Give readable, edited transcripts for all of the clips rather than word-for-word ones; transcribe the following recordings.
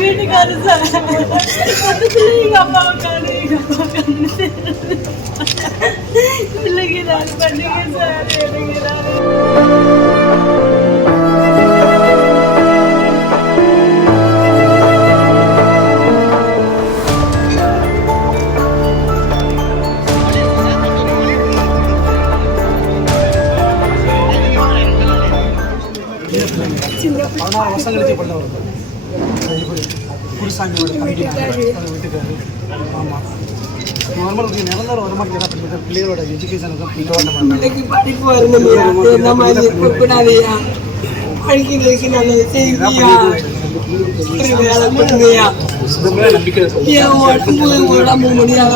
வீட்டுக்காரு சார் எங்க அப்பாவுக்காரு எங்க அப்பாவுக்காரு பிள்ளைக்கு நான் பண்ணுங்க சார் எடுக்கிறாரு. சின்ன 16 வருஷம் கழிச்சு பண்ணவர் குருசாமியோட வீட்டுக்காரு. ஆமாம், நார்மல் நிரந்தர வருமானம் என்ன பண்ணிட்டு பிள்ளைகளோட எஜுகேஷனுக்கும் பிள்ளைக்கு படிப்பு வரணுமையா, இந்த மாதிரி இருக்கக்கூடாதுயா, படிக்கிறதுக்கு நல்லது செய்வியா, வேலை பண்ணுங்கய்யா. என் உடம்பு முடியாத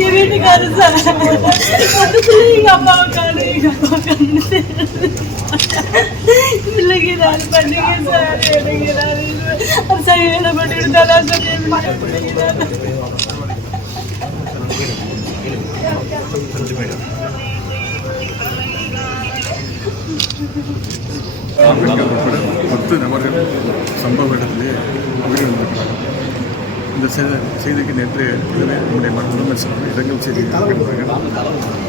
என் வீட்டுக்காரு சார் எங்க அப்பாவுக்காரு எங்க அப்பாவுக்காரு பிள்ளைக்கு நான் பண்ணுங்க சார் எடுக்கிறாரு. சரி வேலை பண்ணிட்டு தான் ஆண்கள் உட்பட 10 நபர்கள் சம்பவ இடத்திலே உயிரிழந்திருக்கிறார்கள். இந்த செய்திக்கு நேற்று இதுவே நம்முடைய முதலமைச்சர் இரங்கல் செய்தி வெளியிட்டிருக்கிறார்கள்.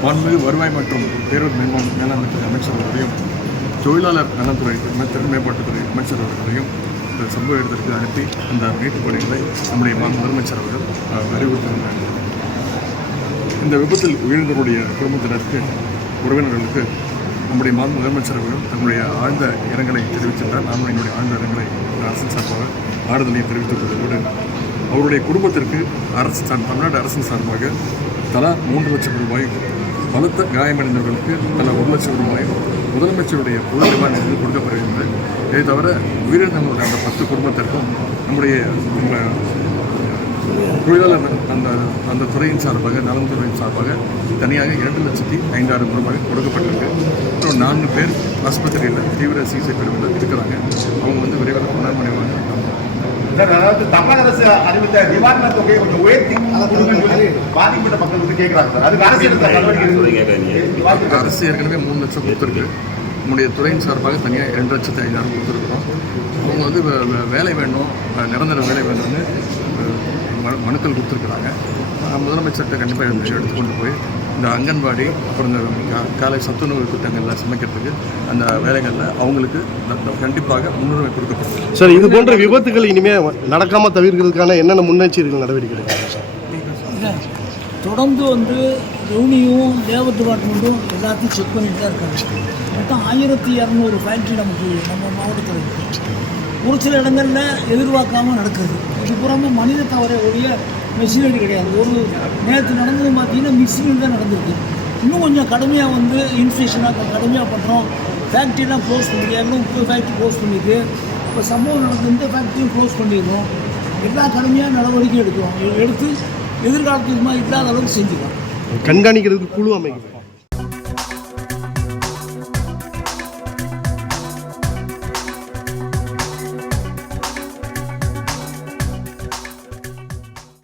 மாண்புமிகு வருவாய் மற்றும் பேரூர் மேலாண்மை அமைச்சர் அவர்களையும் தொழிலாளர் நலத்துறை திறன் மேம்பாட்டுத்துறை அமைச்சர் அவர்களையும் இந்த சம்பவ இடத்திற்கு அனுப்பி அந்த மீட்பு பணிகளை நம்முடைய முதலமைச்சர் அவர்கள் அறிவுறுத்தியிருந்தார்கள். இந்த விபத்தில் உயிரிழந்தவருடைய குடும்பத்தினருக்கு உறவினர்களுக்கு நம்முடைய முதலமைச்சர் அவர்கள் தங்களுடைய ஆழ்ந்த இரங்கலை தெரிவித்திருந்தார். நானும் என்னுடைய ஆழ்ந்த இரங்கலை அரசின் சார்பாக ஆறுதலை தெரிவித்துக் கொள்வதோடு அவருடைய குடும்பத்திற்கு தமிழ்நாடு அரசின் சார்பாக தலா 3 லட்சம் ரூபாயும், பலத்த காயமடைந்தவர்களுக்கு தலா 1 லட்சம் ரூபாயும் முதலமைச்சருடைய பொது நிவாரணத்தில் கொடுக்கப்படுகின்றது. இதை தவிர உயிரிழந்தவர்களுடைய அந்த 10 குடும்பத்திற்கும் நம்முடைய தொழிலாளர் அந்த துறையின் சார்பாக நலன்துறையின் சார்பாக தனியாக 2,05,000 ரூபாய் கொடுக்கப்பட்டிருக்கு. அப்புறம் 4 பேர் ஆஸ்பத்திரியில் தீவிர சிகிச்சை பிரிவில் இருக்கிறாங்க. அவங்க விரைவில் குணமடைவாங்க. அதாவது தமிழக அரசு அறிவித்த நிவாரண தொகையை கொஞ்சம் உயர்த்தி பாதிக்கப்பட்ட மக்களுக்கு கேட்கிறாங்க. அரசு ஏற்கனவே 3 லட்சம் கொடுத்துருக்கு. நம்முடைய துறையின் சார்பாக தனியாக 2,05,000 கொடுத்துருக்குறோம். அவங்க வேலை வேணும், நிரந்தர வேலை வேணும்னு மனுக்கள் கொடுத்துருக்குறாங்க. முதலமைச்சர்கிட்ட கண்டிப்பாக எடுத்துக்கொண்டு போய் இந்த அங்கன்வாடி அப்புறம் இந்த காலை சத்துணவு திட்டங்களில் சமைக்கிறதுக்கு அந்த வேலைகளில் அவங்களுக்கு கண்டிப்பாக முன்னுரிமை கொடுக்கப்படும். சார், இது போன்ற விபத்துகள் இனிமேல் நடக்காமல் தவிர்க்கிறதுக்கான என்னென்ன முன்னெச்சரிக்கை நடவடிக்கை எடுக்காங்க சார்? தொடர்ந்து ரெவன்யூவும் லேபர் டிபார்ட்மெண்ட்டும் எல்லாத்தையும் செக் பண்ணிட்டு தான் இருக்காங்க. மொத்தம் 1200 ஃபேக்ட்ரி நமக்கு நம்ம மாவட்டத்தில் இருக்குது. ஒரு சில இடங்களில் எதிர்பார்க்காமல் நடக்குது. இது புறமே மனித தவறை ஒழிய மெஷினரி கிடையாது. நேற்று நடந்தது பார்த்தீங்கன்னா மிக்சிங் தான் நடந்திருக்கு. இன்னும் கொஞ்சம் கடுமையாக இன்ஃபெக்ஷனாக கடுமையாக பண்ணுறோம். ஃபேக்ட்ரியெலாம் க்ளோஸ் பண்ணிடுறோம். 30 ஃபேக்ட்ரி க்ளோஸ் பண்ணியிருக்கு. இப்போ சம்பவம் நடந்து இந்த ஃபேக்ட்ரியும் க்ளோஸ் பண்ணிடுறோம். எல்லா கடுமையாக நடவடிக்கை எடுத்து எதிர்காலத்துக்கு இல்லாத அளவுக்கு செஞ்சுக்கலாம். கண்காணிக்கிறதுக்கு குழு அமைக்கும்.